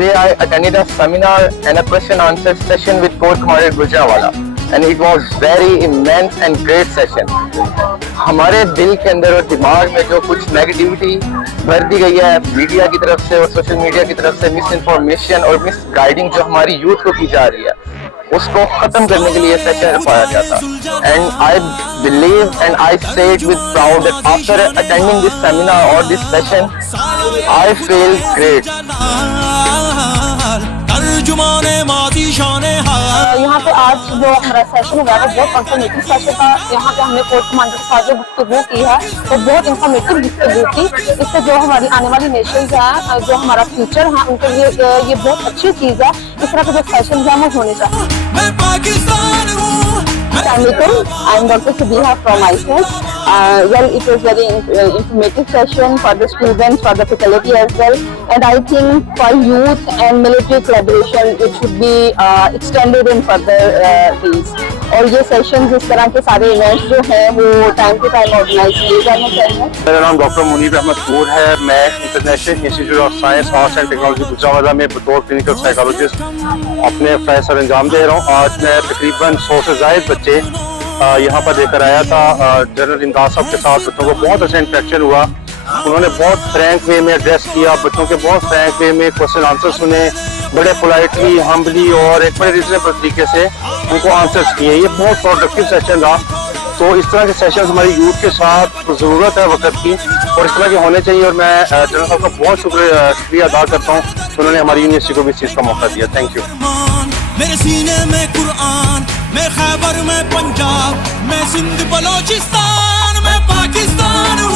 today I attended a seminar and a question answer session with Corps Commander Gujranwala, and it was very immense and great session. ہمارے دل کے اندر اور دماغ میں جو کچھ نیگیٹیوٹی بھر دی گئی ہے میڈیا کی طرف سے اور سوشل میڈیا کی طرف سے، مس انفارمیشن اور مس گائیڈنگ جو ہماری یوتھ کو کی جا رہی ہے، اس کو ختم کرنے کے لیے سیشن رکھوایا گیا تھا. And I believe and I say it with proud that after attending this seminar اور this session I feel great. یہاں پہ آج جو ہمارا سیشن ہوا ہے بہت انفارمیٹیو سیشن تھا. یہاں پہ ہم نے کورس کمانڈر کے ساتھ جو گفتگو کی ہے وہ بہت انفارمیٹیو گفتگو کی. اس سے جو ہماری آنے والی نیشنز ہیں، جو ہمارا فیوچر ہے، ان کے لیے یہ بہت اچھی چیز ہے. اس طرح کے جو سیشنز ہیں وہ ہونے چاہیے. السلام علیکم, I am Dr. Sabiha from ICES. Well, it was very informative session for the students, for the faculty as well. And I think for youth and military collaboration, it should be extended in further ways. اور یہ sessions اس طرح کے سارے events جو ہیں وہ time to time organise کیے جانے چاہیے. میرا نام ڈاکٹر منیب احمد نور ہے. میں international institute of science arts and technology Gujranwala میں بطور کلینکل سائیکالوجسٹ اپنے فرائض سر انجام دے رہا ہوں. آج میں تقریباً 100 سے زائد بچے یہاں پر لے کر آیا تھا. جنرل امداد صاحب کے ساتھ بچوں کو بہت اچھا انٹریکشن ہوا. انہوں نے بہت فرینک وے میں ایڈریس کیا بچوں کے, بہت فرینک وے میں کوشچن آنسر سنے, بڑے پولائٹلی ہمبلی اور ایک بڑے ریزنیبل طریقے سے ان کو آنسرس کیے. یہ بہت پروڈکٹیو سیشن رہا. تو اس طرح کے سیشنز ہماری یوتھ کے ساتھ ضرورت ہے وقت کی, اور اس طرح کے ہونے چاہیے. اور میں جنرل صاحب کا بہت شکریہ ادا کرتا ہوں کہ انہوں نے ہماری یونیورسٹی کو بھی اس چیز کا موقع دیا. Thank you. میرے سینے میں قرآن, میں خیبر میں پنجاب, میں سندھ بلوچستان, میں پاکستان.